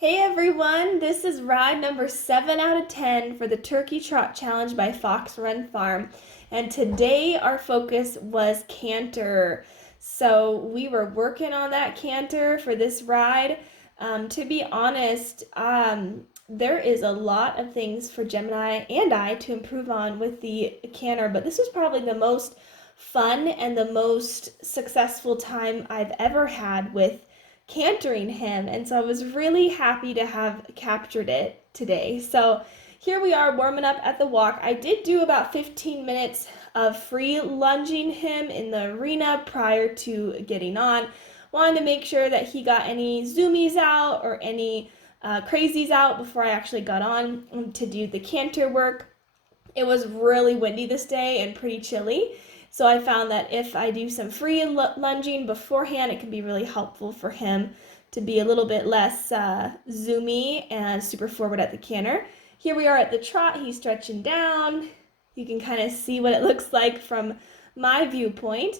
Hey everyone, this is ride number 7 out of 10 for the Turkey Trot Challenge by Fox Run Farm. And today our focus was Canter. So we were working on that Canter for this ride. To be honest, there is a lot of things for Gemini and I to improve on with the Canter, but this was probably the most fun and the most successful time I've ever had with cantering him. And so I was really happy to have captured it today. So here we are warming up at the walk. I did do about 15 minutes of free lunging him in the arena prior to getting on. Wanted to make sure that he got any zoomies out or any crazies out before I actually got on to do the canter work. It was really windy this day and pretty chilly. So I found that if I do some free lunging beforehand, it can be really helpful for him to be a little bit less zoomy and super forward at the canter. Here we are at the trot. He's stretching down. You can kind of see what it looks like from my viewpoint.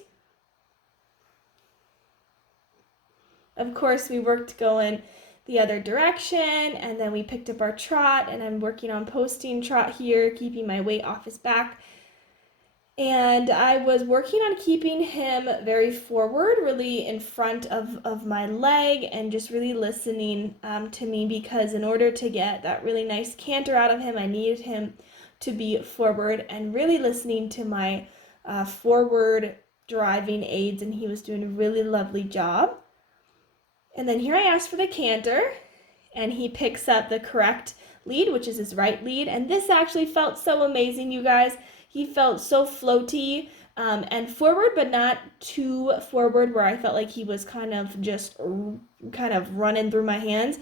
Of course, we worked going the other direction, and then we picked up our trot, and I'm working on posting trot here, keeping my weight off his back. And I was working on keeping him very forward, really in front of my leg, and just really listening to me, because in order to get that really nice canter out of him, I needed him to be forward and really listening to my forward driving aids, and he was doing a really lovely job. And then here I asked for the canter, and he picks up the correct lead, which is his right lead. And this actually felt so amazing, you guys. He felt so floaty and forward, but not too forward where I felt like he was kind of just running through my hands.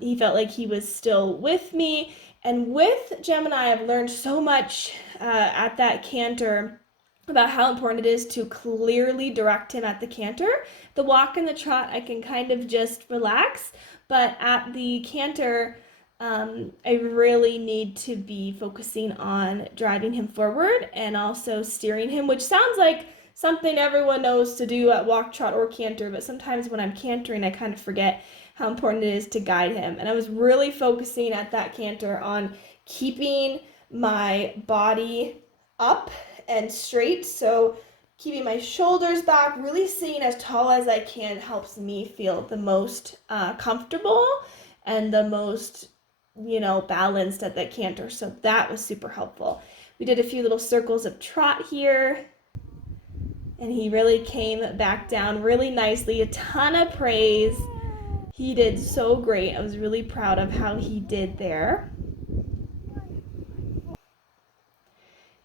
He felt like he was still with me. And with Gemini, I've learned so much at that canter about how important it is to clearly direct him at the canter. The walk and the trot, I can kind of just relax, but at the canter, I really need to be focusing on driving him forward and also steering him, which sounds like something everyone knows to do at walk, trot, or canter, but sometimes when I'm cantering, I kind of forget how important it is to guide him. And I was really focusing at that canter on keeping my body up and straight, so keeping my shoulders back, really staying as tall as I can helps me feel the most comfortable and the most balanced at that canter. So that was super helpful. We did a few little circles of trot here, and he really came back down really nicely. A ton of praise. He did so great. I was really proud of how he did there.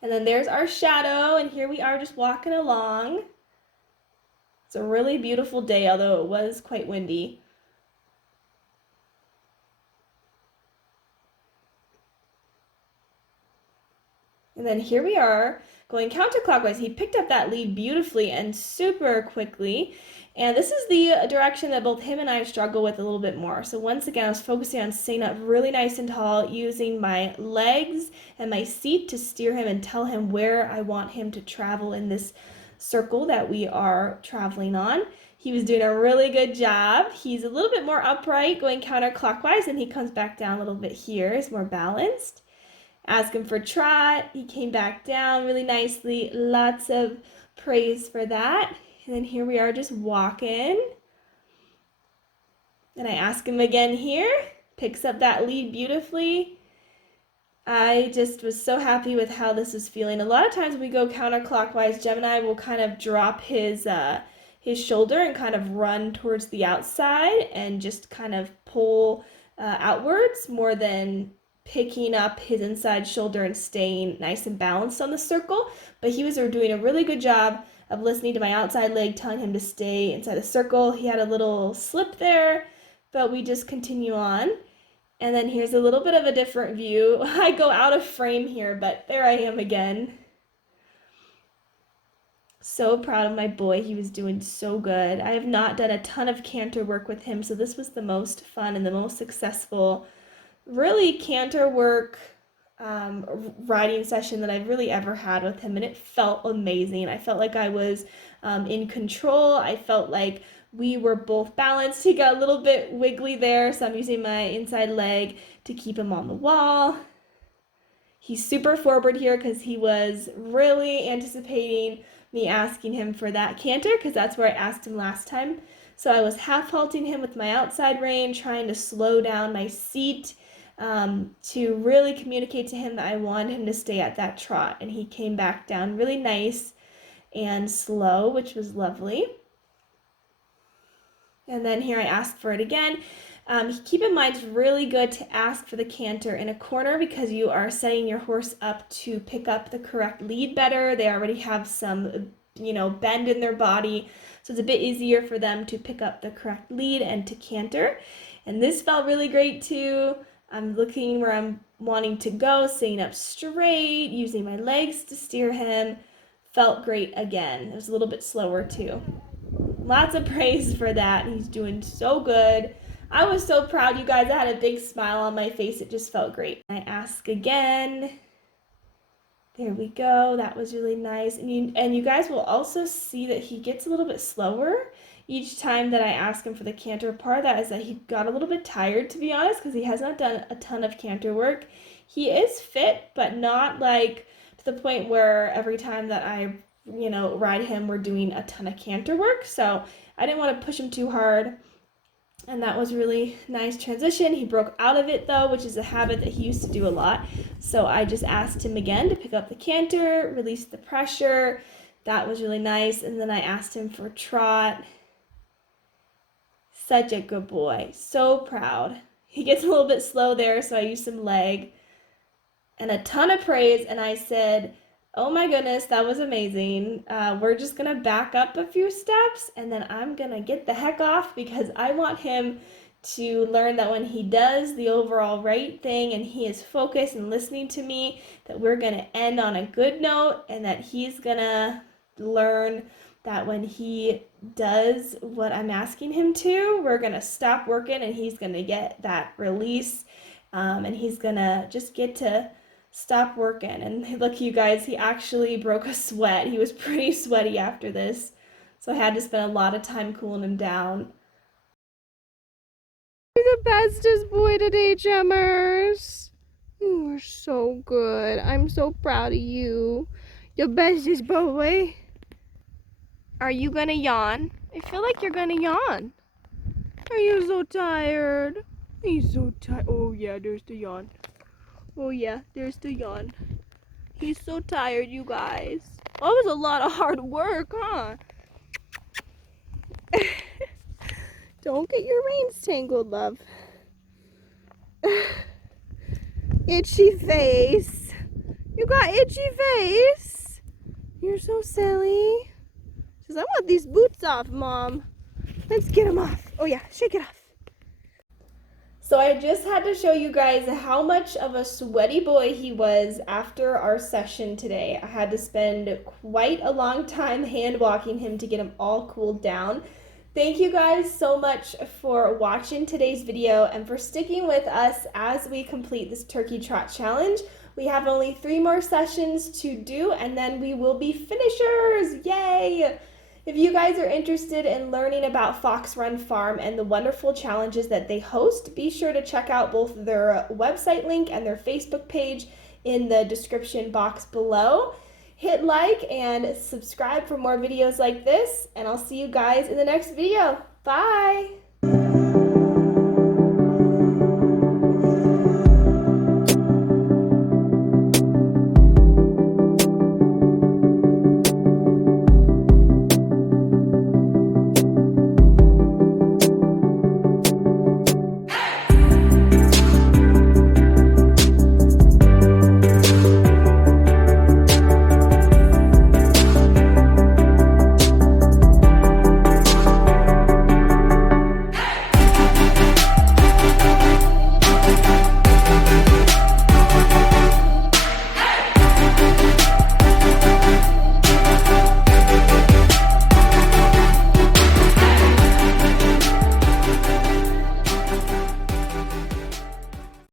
And then there's our shadow, and here we are just walking along. It's a really beautiful day, although it was quite windy. And then here we are going counterclockwise. He picked up that lead beautifully and super quickly. And this is the direction that both him and I struggle with a little bit more. So once again, I was focusing on staying up really nice and tall, using my legs and my seat to steer him and tell him where I want him to travel in this circle that we are traveling on. He was doing a really good job. He's a little bit more upright going counterclockwise, and he comes back down a little bit here. He's more balanced. Ask him for trot. He came back down really nicely. Lots of praise for that. And then here we are just walking. And I ask him again here. Picks up that lead beautifully. I just was so happy with how this is feeling. A lot of times when we go counterclockwise, Gemini will kind of drop his shoulder and kind of run towards the outside and just kind of pull outwards more than picking up his inside shoulder and staying nice and balanced on the circle. But he was doing a really good job of listening to my outside leg, telling him to stay inside the circle. He had a little slip there, but we just continue on. And then here's a little bit of a different view. I go out of frame here, but there I am again. So proud of my boy. He was doing so good. I have not done a ton of canter work with him, so this was the most fun and the most successful really canter work riding session that I've really ever had with him, and it felt amazing. I felt like I was in control. I felt like we were both balanced. He got a little bit wiggly there, so I'm using my inside leg to keep him on the wall. He's super forward here because he was really anticipating me asking him for that canter, because that's where I asked him last time. So I was half halting him with my outside rein, trying to slow down my seat to really communicate to him that I wanted him to stay at that trot. And he came back down really nice and slow, which was lovely. And then here I asked for it again. Keep in mind, it's really good to ask for the canter in a corner because you are setting your horse up to pick up the correct lead better. They already have some, bend in their body, so it's a bit easier for them to pick up the correct lead and to canter. And this felt really great too. I'm looking where I'm wanting to go, staying up straight, using my legs to steer him. Felt great again. It was a little bit slower too. Lots of praise for that. He's doing so good. I was so proud, you guys. I had a big smile on my face. It just felt great. I ask again. There we go. That was really nice. And you guys will also see that he gets a little bit slower each time that I ask him for the canter. Part of that is that he got a little bit tired, to be honest, because he has not done a ton of canter work. He is fit, but not like to the point where every time that I ride him, we're doing a ton of canter work. So I didn't want to push him too hard. And that was really nice transition. He broke out of it though, which is a habit that he used to do a lot. So I just asked him again to pick up the canter, release the pressure. That was really nice. And then I asked him for trot. Such a good boy. So proud. He gets a little bit slow there, so I used some leg and a ton of praise. And I said, oh my goodness, that was amazing. We're just gonna back up a few steps and then I'm gonna get the heck off because I want him to learn that when he does the overall right thing and he is focused and listening to me, that we're gonna end on a good note and that he's gonna learn that when he does what I'm asking him to, we're gonna stop working and he's gonna get that release and he's gonna just get to stop working. And look, you guys, he actually broke a sweat. He was pretty sweaty after this, so I had to spend a lot of time cooling him down. You're the bestest boy today, Chemmers. You are so good. I'm so proud of you. The bestest boy. Are you gonna yawn? I feel like you're gonna yawn. Are you so tired? He's so tired. Oh yeah, there's the yawn. Oh yeah, there's the yawn. He's so tired, you guys. That was a lot of hard work, huh? Don't get your reins tangled, love. Itchy face. You got itchy face. You're so silly. She says, I want these boots off, Mom. Let's get them off. Oh yeah, shake it off. So I just had to show you guys how much of a sweaty boy he was after our session today. I had to spend quite a long time hand walking him to get him all cooled down. Thank you guys so much for watching today's video and for sticking with us as we complete this turkey trot challenge. We have only 3 more sessions to do and then we will be finishers. Yay! If you guys are interested in learning about Fox Run Farm and the wonderful challenges that they host, be sure to check out both their website link and their Facebook page in the description box below. Hit like and subscribe for more videos like this, and I'll see you guys in the next video. Bye!